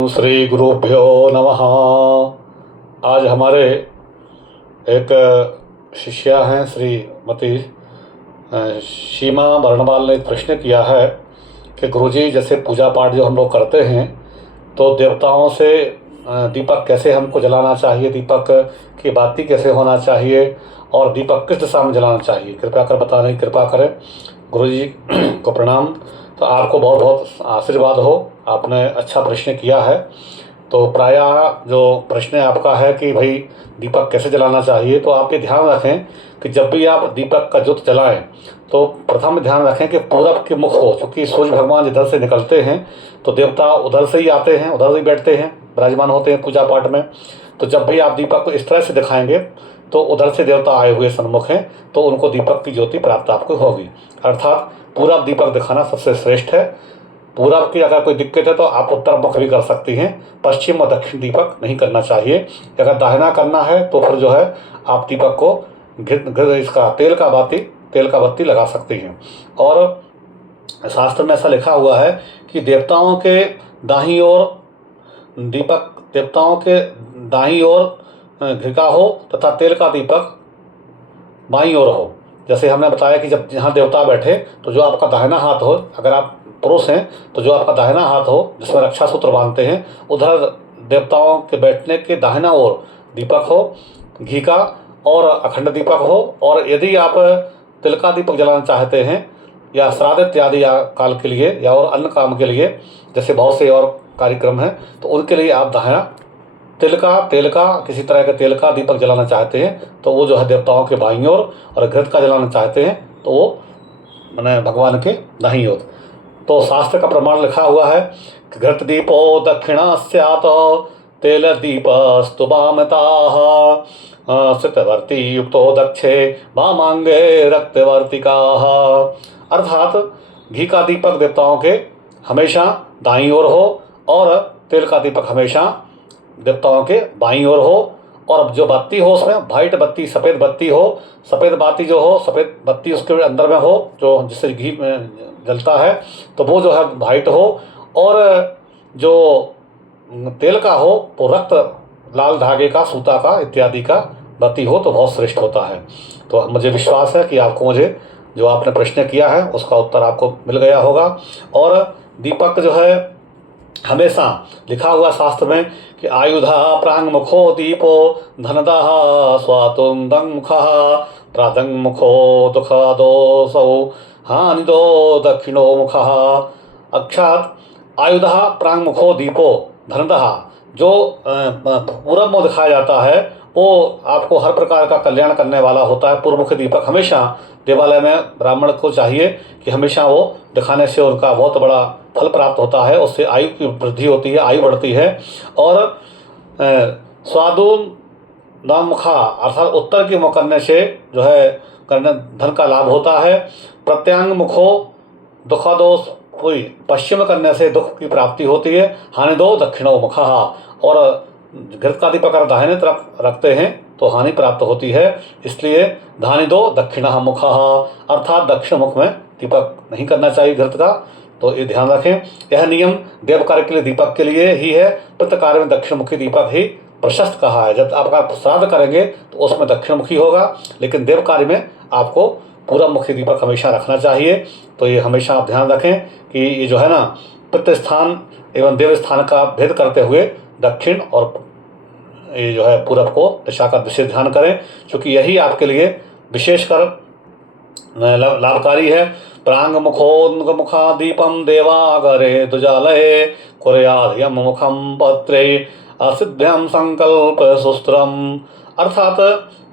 श्री गुरुभ्यो नमः। आज हमारे एक शिष्या हैं श्रीमती सीमा बर्णवाल ने एक प्रश्न किया है कि गुरुजी, जैसे पूजा पाठ जो हम लोग करते हैं तो देवताओं से दीपक कैसे हमको जलाना चाहिए, दीपक की बाती कैसे होना चाहिए और दीपक किस दिशा में जलाना चाहिए, कृपया कर बताने की कृपा करें। गुरुजी को प्रणाम। तो आपको बहुत बहुत आशीर्वाद हो, आपने अच्छा प्रश्न किया है। तो प्रायः जो प्रश्न आपका है कि भाई दीपक कैसे जलाना चाहिए, तो आप ये ध्यान रखें कि जब भी आप दीपक का ज्योत जलाएं तो प्रथम ध्यान रखें कि पूरब के मुख हो, क्योंकि सूर्य भगवान जिधर से निकलते हैं तो देवता उधर से ही आते हैं, उधर ही बैठते हैं, विराजमान होते हैं पूजा पाठ में। तो जब भी आप दीपक को इस तरह से दिखाएंगे तो उधर से देवता आए हुए सन्मुख हैं तो उनको दीपक की ज्योति प्राप्त आपको होगी। अर्थात पूरब दीपक दिखाना सबसे श्रेष्ठ है। पूरब की अगर कोई दिक्कत है तो आप उत्तर मुख भी कर सकती हैं, पश्चिम और दक्षिण दीपक नहीं करना चाहिए। अगर दाहिना करना है तो फिर जो है आप दीपक को इसका तेल का बत्ती लगा सकती हैं। और शास्त्र में ऐसा लिखा हुआ है कि देवताओं के दाहिनी ओर दीपक, देवताओं के दाहिनी ओर घी का हो तथा तेल का दीपक बाईं ओर हो। जैसे हमने बताया कि जब जहाँ देवता बैठे तो जो आपका दाहिना हाथ हो, अगर आप पुरुष हैं तो जो आपका दाहिना हाथ हो जिसमें रक्षा सूत्र बांधते हैं, उधर देवताओं के बैठने के दाहिना ओर दीपक हो घी का और अखंड दीपक हो। और यदि आप तिल का दीपक जलाना चाहते हैं या श्राद्ध इत्यादि या काल के लिए या और अन्य काम के लिए, जैसे बहुत से और कार्यक्रम हैं, तो उनके लिए आप दाहिना तेल का किसी तरह के तेल का दीपक जलाना चाहते हैं तो वो जो है देवताओं के बाईं ओर, और घृत का जलाना चाहते हैं तो वो मैंने भगवान के दाहिनी ओर। तो शास्त्र का प्रमाण लिखा हुआ है कि घृत दीपो दक्षिणा स्यात् तेल दीपस्तु वामतः स्थितवर्ती युक्तो दक्षे वामांगे रक्तवर्तिकाः। अर्थात घी का दीपक देवताओं के हमेशा दाईं ओर हो और तेल का दीपक हमेशा देवताओं के बाईं ओर हो। और जो बत्ती हो उसमें वाइट बत्ती, सफ़ेद बत्ती हो, सफ़ेद बाती जो हो, सफ़ेद बत्ती उसके अंदर में हो जो जिससे घी जलता है तो वो जो है वाइट हो। और जो तेल का हो तो रक्त लाल धागे का, सूता का इत्यादि का बत्ती हो तो बहुत श्रेष्ठ होता है। तो मुझे विश्वास है कि आपको मुझे जो आपने प्रश्न किया है उसका उत्तर आपको मिल गया होगा। और दीपक जो है हमेशा लिखा हुआ शास्त्र में कि आयुधा प्रांग मुखो दीपो धनदः स्वातुंदं मुखः प्रादं मुखो दुःखदोऽसौ हानिदो दक्षिणो मुखः। अर्थात आयुधा प्रांग मुखो दीपो धनदः, जो पूरब मुख दिखाया जाता है वो आपको हर प्रकार का कल्याण करने वाला होता है। पूर्वमुखी दीपक हमेशा देवालय में ब्राह्मण को चाहिए कि हमेशा वो दिखाने से उनका बहुत बड़ा फल प्राप्त होता है, उससे आयु की वृद्धि होती है, आयु बढ़ती है। और स्वादुन मुखा अर्थात उत्तर की मुख करने से जो है करने धन का लाभ होता है। प्रत्यांग मुखो दुखदोष, कोई पश्चिम करने से दुख की प्राप्ति होती है। हानि दो दक्षिणो मुखा, और घृत का दीपक अगर दाहिने तरफ रखते हैं तो हानि प्राप्त होती है, इसलिए धानि दो दक्षिणः मुखः, अर्थात दक्षिण मुख में दीपक नहीं करना चाहिए घृत का। तो ये ध्यान रखें। यह नियम देव कार्य के लिए दीपक के लिए ही है। पितृ कार्य में दक्षिण मुखी दीपक ही प्रशस्त कहा है। जब आप श्राद्ध करेंगे तो उसमें दक्षिण मुखी होगा, लेकिन देव कार्य में आपको पूरब मुखी दीपक हमेशा रखना चाहिए। तो ये हमेशा आप ध्यान रखें कि ये जो है ना पितृ स्थान एवं देव स्थान का भेद करते हुए दक्षिण और ये जो है पूरब को दिशा का विशेष ध्यान करें, क्योंकि यही आपके लिए विशेषकर लाभकारी है। प्रांग मुखोन्ग मुखा दीपम देवागरे दुजालये कुर्याद्यम मुखम पत्रे असिद्ध्यम संकल्प सुस्त्रम। अर्थात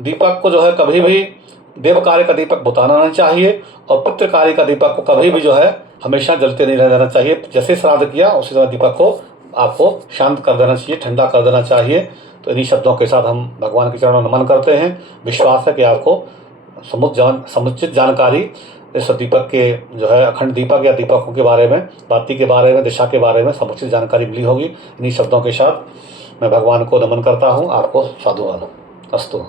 दीपक को जो है कभी भी देव कार्य का दीपक बुताना नहीं चाहिए और पितृ कार्य का दीपक को कभी भी जो है हमेशा जलते नहीं रह जाना चाहिए। जैसे श्राद्ध किया उसी समय दीपक को आपको शांत कर देना चाहिए, ठंडा कर देना चाहिए। तो इन्हीं शब्दों के साथ हम भगवान के चरणों में नमन करते हैं। विश्वास है कि आपको समुचित जानकारी इस दीपक के जो है अखंड दीपक या दीपकों के बारे में, बाती के बारे में, दिशा के बारे में समुचित जानकारी मिली होगी। इन्हीं शब्दों के साथ मैं भगवान को नमन करता हूँ। आपको साधुवाद अस्तु।